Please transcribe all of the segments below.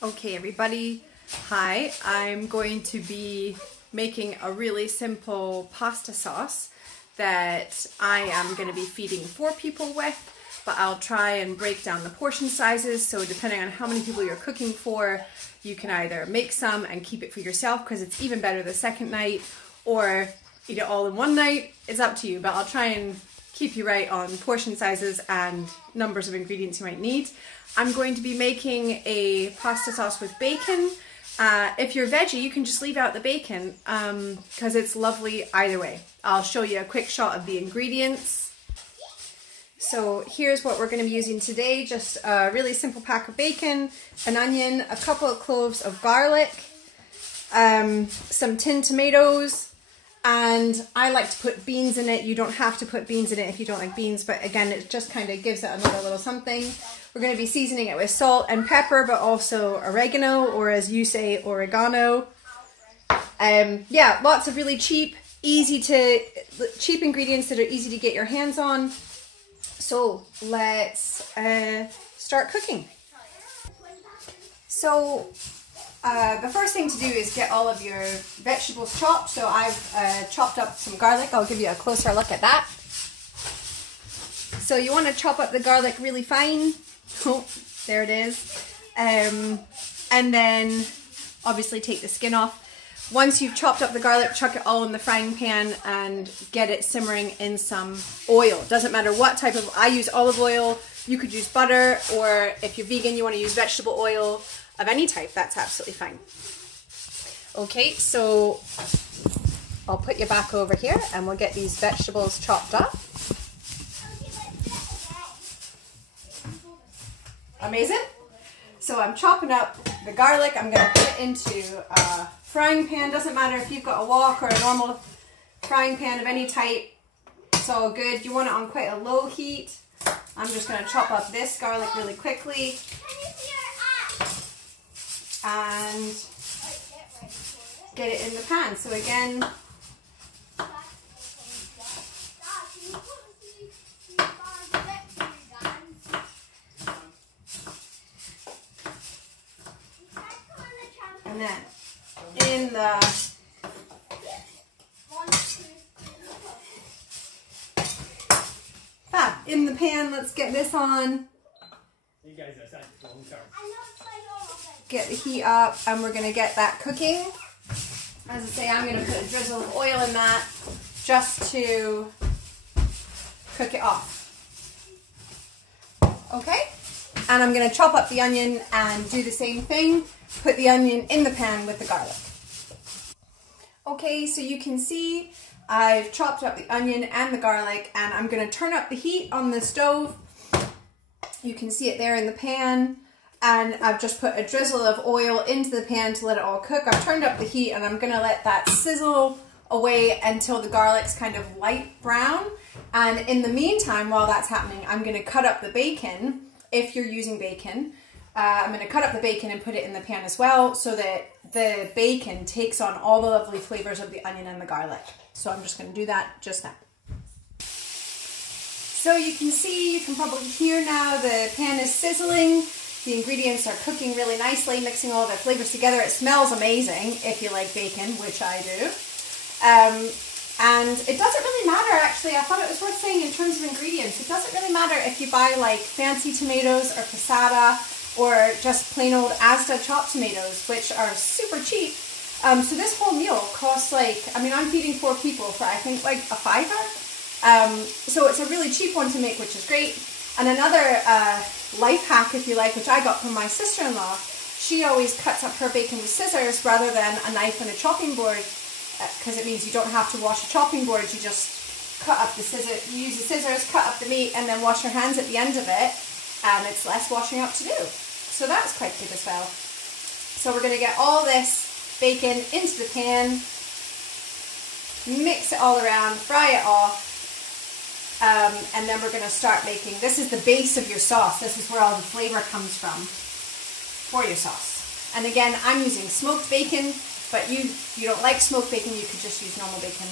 Okay everybody, hi, I'm going to be making a really simple pasta sauce that I am going to be feeding 4 people with, but I'll try and break down the portion sizes, so depending on how many people you're cooking for, you can either make some and keep it for yourself because it's even better the second night, or eat it all in one night. It's up to you, but I'll try and keep you right on portion sizes and numbers of ingredients you might need. I'm going to be making a pasta sauce with bacon. If you're veggie, you can just leave out the bacon because it's lovely either way. I'll show you a quick shot of the ingredients. So here's what we're going to be using today. Just a really simple pack of bacon, an onion, a couple of cloves of garlic, some tinned tomatoes, and I like to put beans in it. You don't have to put beans in it if you don't like beans, but again, it just kind of gives it another little something. We're going to be seasoning it with salt and pepper, but also oregano, or as you say, oregano. Yeah, lots of really cheap ingredients that are easy to get your hands on. So let's start cooking. So the first thing to do is get all of your vegetables chopped. So I've chopped up some garlic. I'll give you a closer look at that. So you want to chop up the garlic really fine. Oh, there it is. And then obviously take the skin off. Once you've chopped up the garlic, chuck it all in the frying pan and get it simmering in some oil. Doesn't matter what type of, I use olive oil. You could use butter, or if you're vegan, you want to use vegetable oil of any type, that's absolutely fine. Okay, so I'll put you back over here and we'll get these vegetables chopped up. Amazing. So I'm chopping up the garlic. I'm going to put it into a frying pan. Doesn't matter if you've got a wok or a normal frying pan of any type. It's all good. You want it on quite a low heat. I'm just going to chop up this garlic really quickly. And get it in the pan. So again, and then in the in the pan, let's get this on. Get the heat up, and we're going to get that cooking. As I say, I'm going to put a drizzle of oil in that just to cook it off. Okay? And I'm going to chop up the onion and do the same thing. Put the onion in the pan with the garlic. Okay, so you can see I've chopped up the onion and the garlic, and I'm going to turn up the heat on the stove. You can see it there in the pan. And I've just put a drizzle of oil into the pan to let it all cook. I've turned up the heat and I'm going to let that sizzle away until the garlic's kind of light brown. And in the meantime, while that's happening, I'm going to cut up the bacon, if you're using bacon. I'm going to cut up the bacon and put it in the pan as well, so that the bacon takes on all the lovely flavors of the onion and the garlic. So I'm just going to do that just now. So you can see, you can probably hear now, the pan is sizzling. The ingredients are cooking really nicely, mixing all the flavors together. It smells amazing if you like bacon, which I do. And it doesn't really matter, actually. I thought it was worth saying in terms of ingredients. It doesn't really matter if you buy like fancy tomatoes or passata or just plain old Asda chopped tomatoes, which are super cheap. So this whole meal costs like, I mean, I'm feeding 4 people for I think like a $5. So it's a really cheap one to make, which is great. And another life hack, if you like, which I got from my sister-in-law, she always cuts up her bacon with scissors rather than a knife and a chopping board, because it means you don't have to wash a chopping board. You just cut up the scissors, you use the scissors, cut up the meat, and then wash your hands at the end of it, and it's less washing up to do. So that's quite good as well. So we're going to get all this bacon into the pan, mix it all around, fry it off. And then we're going to start making, this is the base of your sauce. This is where all the flavor comes from for your sauce. And again, I'm using smoked bacon, but you don't like smoked bacon, you could just use normal bacon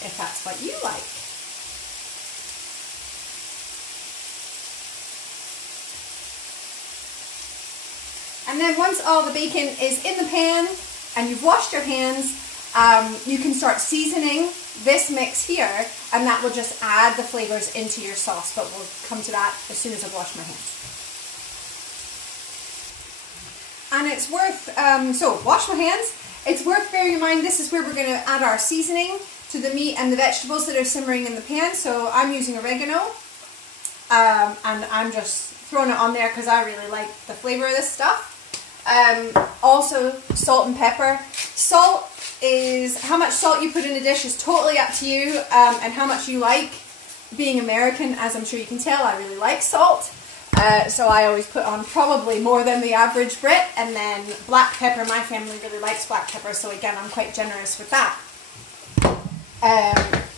if that's what you like. And then once all the bacon is in the pan and you've washed your hands, you can start seasoning this mix here, and that will just add the flavors into your sauce, but we'll come to that as soon as I've washed my hands. And it's worth, so wash my hands. It's worth bearing in mind this is where we're going to add our seasoning to the meat and the vegetables that are simmering in the pan. So I'm using oregano, and I'm just throwing it on there because I really like the flavor of this stuff. Also salt and pepper. Salt is, how much salt you put in a dish is totally up to you, and how much you like. Being American, as I'm sure you can tell, I really like salt. So I always put on probably more than the average Brit. And then black pepper, my family really likes black pepper, so again I'm quite generous with that.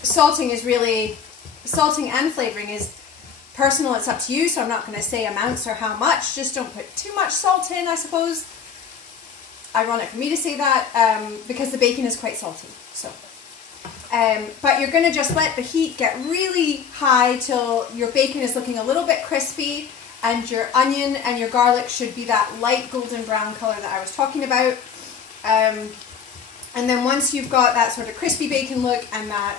Salting and flavoring is personal, it's up to you, so I'm not going to say amounts or how much. Just don't put too much salt in, I suppose. Ironic for me to say that, because the bacon is quite salty. So, but you're going to just let the heat get really high till your bacon is looking a little bit crispy, and your onion and your garlic should be that light golden brown color that I was talking about. And then once you've got that sort of crispy bacon look and that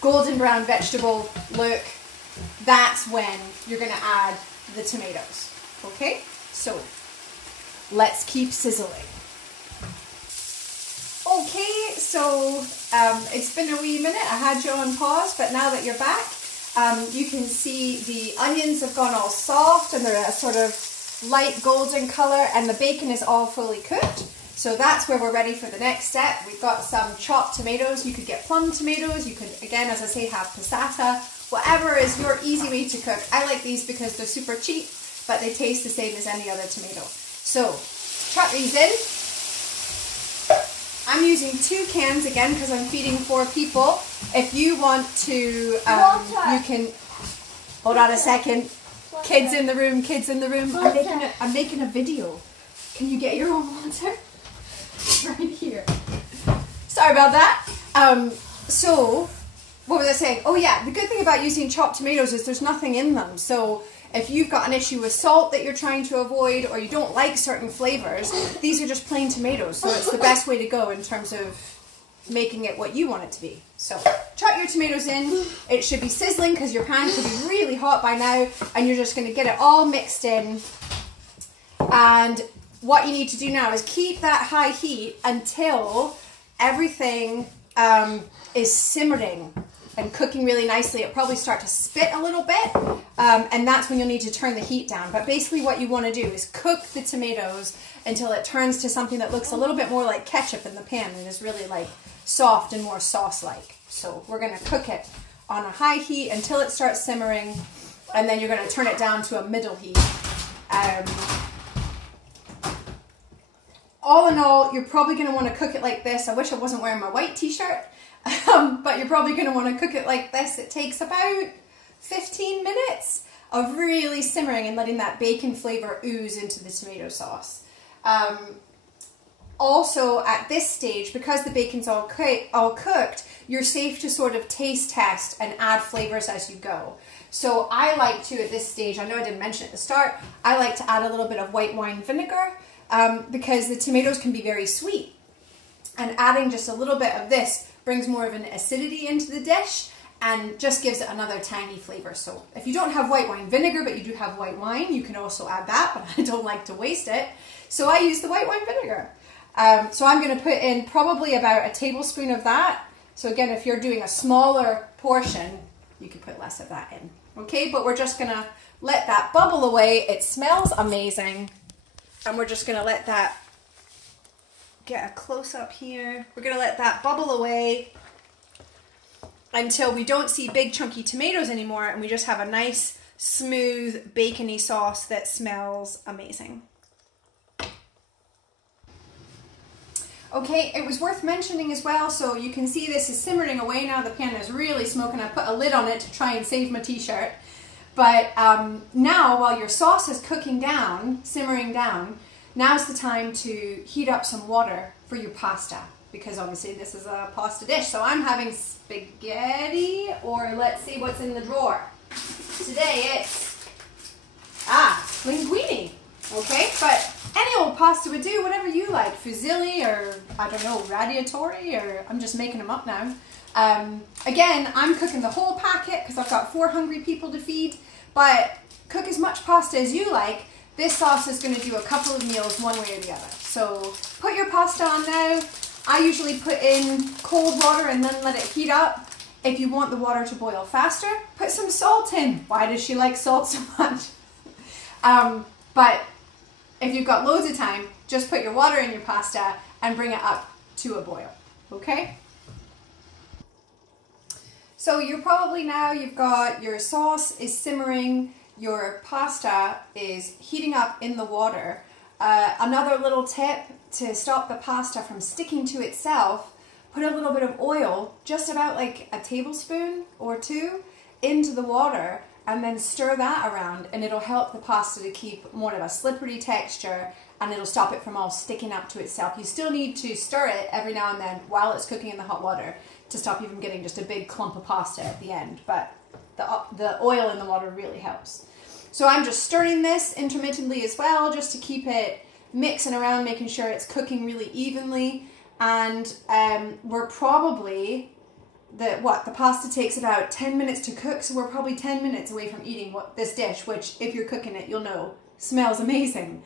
golden brown vegetable look, that's when you're going to add the tomatoes. Okay, so let's keep sizzling. Okay, so it's been a wee minute. I had you on pause, but now that you're back, you can see the onions have gone all soft and they're a sort of light golden color, and the bacon is all fully cooked. So that's where we're ready for the next step. We've got some chopped tomatoes. You could get plum tomatoes. You could, again, as I say, have passata. Whatever is your easy way to cook. I like these because they're super cheap, but they taste the same as any other tomato. So chuck these in. I'm using 2 cans again because I'm feeding 4 people. If you want to, you can, hold on a second. Kids in the room, kids in the room. I'm making a video. Can you get your own water? Right here. Sorry about that. So, what was I saying? Oh yeah, the good thing about using chopped tomatoes is there's nothing in them. So if you've got an issue with salt that you're trying to avoid, or you don't like certain flavors, these are just plain tomatoes. So it's the best way to go in terms of making it what you want it to be. So chuck your tomatoes in. It should be sizzling because your pan should be really hot by now, and you're just going to get it all mixed in. And what you need to do now is keep that high heat until everything is simmering and cooking really nicely. It'll probably start to spit a little bit, and that's when you'll need to turn the heat down. But basically what you want to do is cook the tomatoes until it turns to something that looks a little bit more like ketchup in the pan and is really like soft and more sauce-like. So we're going to cook it on a high heat until it starts simmering, and then you're going to turn it down to a middle heat. All in all, you're probably going to want to cook it like this. I wish I wasn't wearing my white t-shirt. But you're probably going to want to cook it like this. It takes about 15 minutes of really simmering and letting that bacon flavor ooze into the tomato sauce. Also, at this stage, because the bacon's all cooked, you're safe to sort of taste test and add flavors as you go. So I like to, at this stage, I know I didn't mention it at the start, I like to add a little bit of white wine vinegar because the tomatoes can be very sweet. And adding just a little bit of this brings more of an acidity into the dish and just gives it another tangy flavor. So if you don't have white wine vinegar, but you do have white wine, you can also add that, but I don't like to waste it. So I use the white wine vinegar. So I'm going to put in probably about a tablespoon of that. So again, if you're doing a smaller portion, you can put less of that in. Okay, but we're just going to let that bubble away. It smells amazing. And we're just going to let that get a close up here. We're going to let that bubble away until we don't see big chunky tomatoes anymore, and we just have a nice smooth bacony sauce that smells amazing. Okay, it was worth mentioning as well, so you can see this is simmering away now. The pan is really smoking. I put a lid on it to try and save my t-shirt. But now, while your sauce is cooking down, simmering down, now's the time to heat up some water for your pasta, because obviously this is a pasta dish. So I'm having spaghetti, or let's see what's in the drawer. Today it's linguine, okay? But any old pasta would do, whatever you like. Fusilli or, I don't know, radiatori, or I'm just making them up now. Again, I'm cooking the whole packet because I've got 4 hungry people to feed, but cook as much pasta as you like. This sauce is going to do a couple of meals one way or the other. So put your pasta on now. I usually put in cold water and then let it heat up. If you want the water to boil faster, put some salt in. Why does she like salt so much? But if you've got loads of time, just put your water in your pasta and bring it up to a boil, okay? So you've got your sauce is simmering, your pasta is heating up in the water. Another little tip to stop the pasta from sticking to itself, put a little bit of oil, just about like a tablespoon or 2, into the water and then stir that around, and it'll help the pasta to keep more of a slippery texture, and it'll stop it from all sticking up to itself. You still need to stir it every now and then while it's cooking in the hot water to stop you from getting just a big clump of pasta at the end, but the oil in the water really helps. So I'm just stirring this intermittently as well, just to keep it mixing around, making sure it's cooking really evenly. And we're probably, the pasta takes about 10 minutes to cook, so we're probably 10 minutes away from eating this dish, which if you're cooking it, you'll know, smells amazing.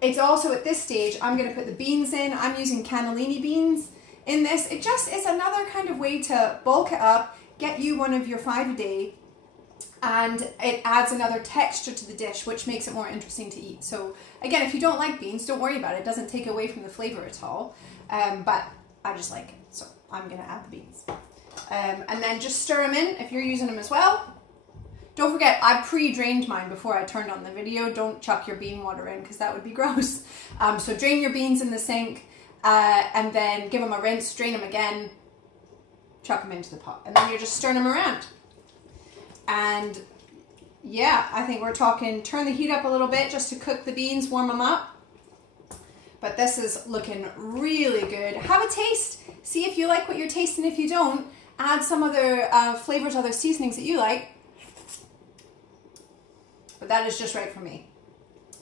It's also at this stage, I'm going to put the beans in. I'm using cannellini beans in this. It just is another kind of way to bulk it up, get you one of your 5 a day, and it adds another texture to the dish, which makes it more interesting to eat. So again, if you don't like beans, don't worry about it. It doesn't take away from the flavor at all. But I just like it, so I'm going to add the beans. And then just stir them in if you're using them as well. Don't forget, I pre-drained mine before I turned on the video. Don't chuck your bean water in because that would be gross. So drain your beans in the sink and then give them a rinse, drain them again, chuck them into the pot. And then you're just stirring them around. And yeah, I think we're talking, turn the heat up a little bit just to cook the beans, warm them up. But this is looking really good. Have a taste. See if you like what you're tasting. If you don't, add some other flavors, other seasonings that you like. But that is just right for me.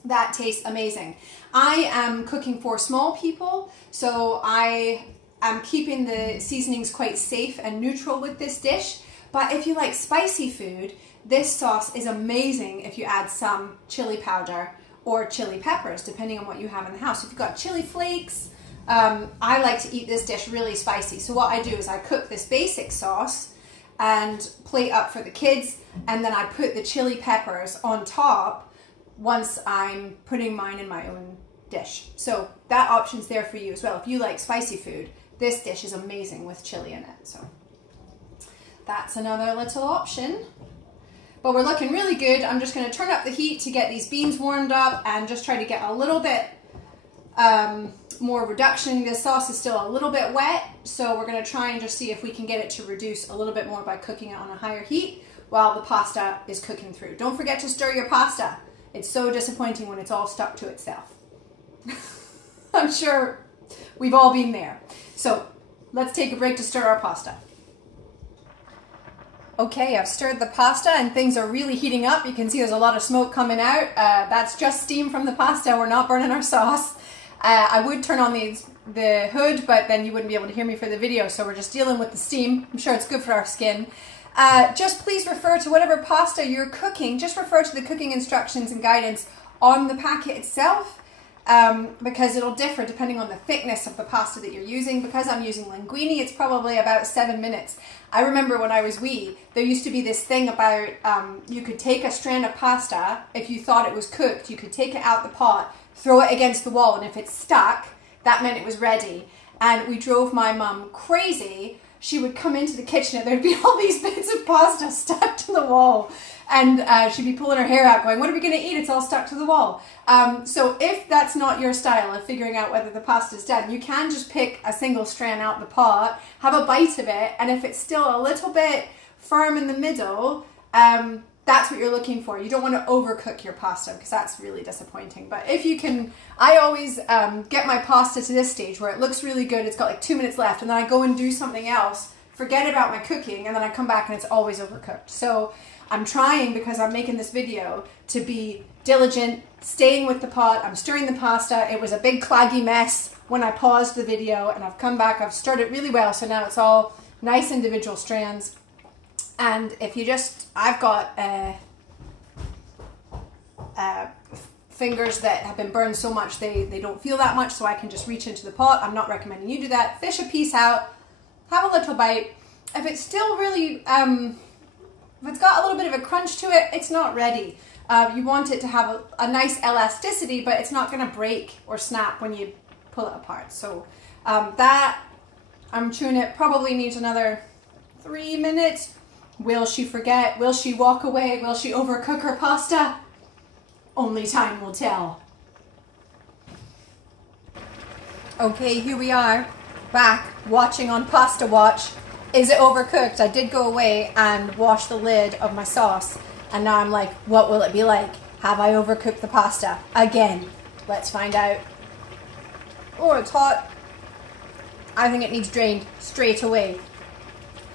That tastes amazing. I am cooking for small people, so I am keeping the seasonings quite safe and neutral with this dish. But if you like spicy food, this sauce is amazing if you add some chili powder or chili peppers, depending on what you have in the house. If you've got chili flakes, I like to eat this dish really spicy. So what I do is I cook this basic sauce and plate up for the kids, and then I put the chili peppers on top once I'm putting mine in my own dish. So that option's there for you as well. If you like spicy food, this dish is amazing with chili in it. So that's another little option. But we're looking really good. I'm just going to turn up the heat to get these beans warmed up and just try to get a little bit more reduction. The sauce is still a little bit wet, so we're going to try and just see if we can get it to reduce a little bit more by cooking it on a higher heat while the pasta is cooking through. Don't forget to stir your pasta. It's so disappointing when it's all stuck to itself. I'm sure we've all been there. So let's take a break to stir our pasta. Okay, I've stirred the pasta and things are really heating up. You can see there's a lot of smoke coming out. That's just steam from the pasta. We're not burning our sauce. I would turn on the hood, but then you wouldn't be able to hear me for the video, so we're just dealing with the steam. I'm sure it's good for our skin. Just please refer to whatever pasta you're cooking. Just refer to the cooking instructions and guidance on the packet itself, because it'll differ depending on the thickness of the pasta that you're using. Because I'm using linguine, it's probably about 7 minutes. I remember when I was wee, there used to be this thing about you could take a strand of pasta, if you thought it was cooked, you could take it out the pot, throw it against the wall, and if it stuck, that meant it was ready. And we drove my mum crazy. She would come into the kitchen and there'd be all these bits of pasta stuck to the wall. And she'd be pulling her hair out going, what are we going to eat? It's all stuck to the wall. So if that's not your style of figuring out whether the pasta's done, you can just pick a single strand out the pot, have a bite of it, and if it's still a little bit firm in the middle, that's what you're looking for. You don't want to overcook your pasta because that's really disappointing. But if you can, I always get my pasta to this stage where it looks really good. It's got like 2 minutes left, and then I go and do something else, forget about my cooking, and then I come back and it's always overcooked. So I'm trying, because I'm making this video, to be diligent, staying with the pot. I'm stirring the pasta. It was a big claggy mess when I paused the video, and I've come back. I've stirred it really well, so now it's all nice individual strands. And if you just, I've got fingers that have been burned so much they don't feel that much, so I can just reach into the pot. I'm not recommending you do that. Fish a piece out, have a little bite. If it's still really, if it's got a little bit of a crunch to it, it's not ready. You want it to have a nice elasticity, but it's not going to break or snap when you pull it apart. So that, I'm chewing it, probably needs another 3 minutes. Will she forget? Will she walk away? Will she overcook her pasta? Only time will tell. Okay, here we are, back watching on Pasta Watch. Is it overcooked? I did go away and wash the lid of my sauce, and now I'm like, what will it be like? Have I overcooked the pasta again? Let's find out. Oh, it's hot. I think it needs drained straight away.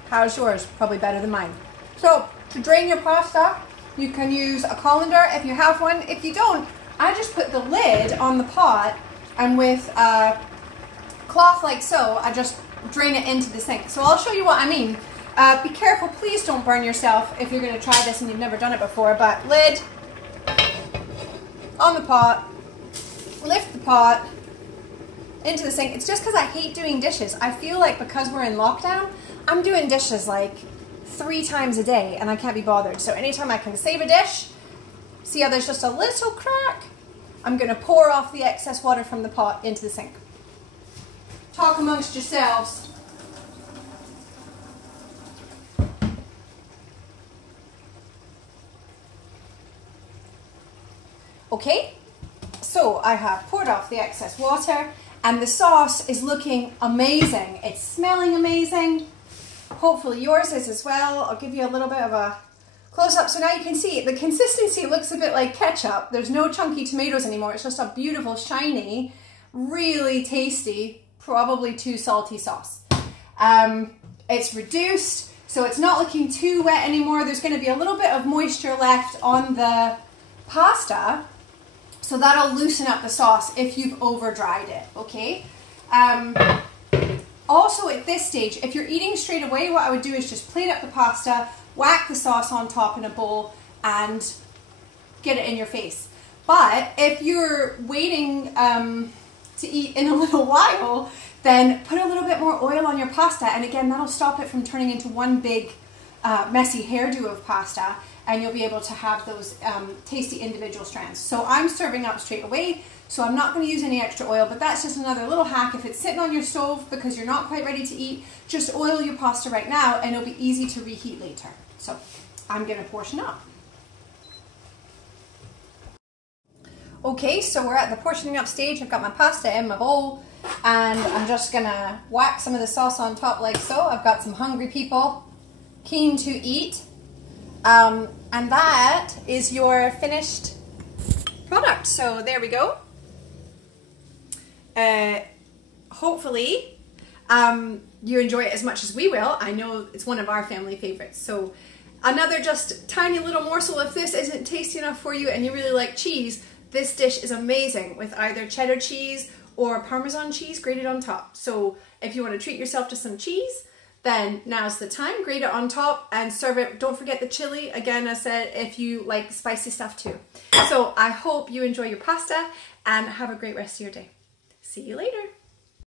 How's yours? Probably better than mine. So, to drain your pasta, you can use a colander if you have one. If you don't, I just put the lid on the pot, and with a cloth like so, I just drain it into the sink. So I'll show you what I mean. Be careful, please don't burn yourself if you're going to try this and you've never done it before, but lid on the pot, lift the pot into the sink. It's just because I hate doing dishes. I feel like because we're in lockdown, I'm doing dishes like 3 times a day and I can't be bothered. So anytime I can save a dish, see how there's just a little crack, I'm going to pour off the excess water from the pot into the sink. Talk amongst yourselves. Okay, so I have poured off the excess water and the sauce is looking amazing. It's smelling amazing. Hopefully yours is as well. I'll give you a little bit of a close-up. So now you can see the consistency looks a bit like ketchup. There's no chunky tomatoes anymore. It's just a beautiful, shiny, really tasty, probably too salty sauce. It's reduced, so it's not looking too wet anymore. There's going to be a little bit of moisture left on the pasta, so that'll loosen up the sauce if you've over-dried it, okay? Also at this stage, if you're eating straight away, what I would do is just plate up the pasta, whack the sauce on top in a bowl, and get it in your face. But if you're waiting to eat in a little while, then put a little bit more oil on your pasta, and again, that'll stop it from turning into one big messy hairdo of pasta, and you'll be able to have those tasty individual strands. So I'm serving up straight away, so I'm not going to use any extra oil, but that's just another little hack. If it's sitting on your stove because you're not quite ready to eat, just oil your pasta right now and it'll be easy to reheat later. So I'm going to portion up. Okay, so we're at the portioning up stage. I've got my pasta in my bowl and I'm just going to whack some of the sauce on top like so. I've got some hungry people keen to eat. And that is your finished product. So there we go. Hopefully you enjoy it as much as we will. I know it's one of our family favorites. So another just tiny little morsel. If this isn't tasty enough for you and you really like cheese, this dish is amazing with either cheddar cheese or Parmesan cheese grated on top. So if you want to treat yourself to some cheese, then now's the time. Grate it on top and serve it. Don't forget the chili. Again, I said if you like spicy stuff too. So I hope you enjoy your pasta and have a great rest of your day. See you later.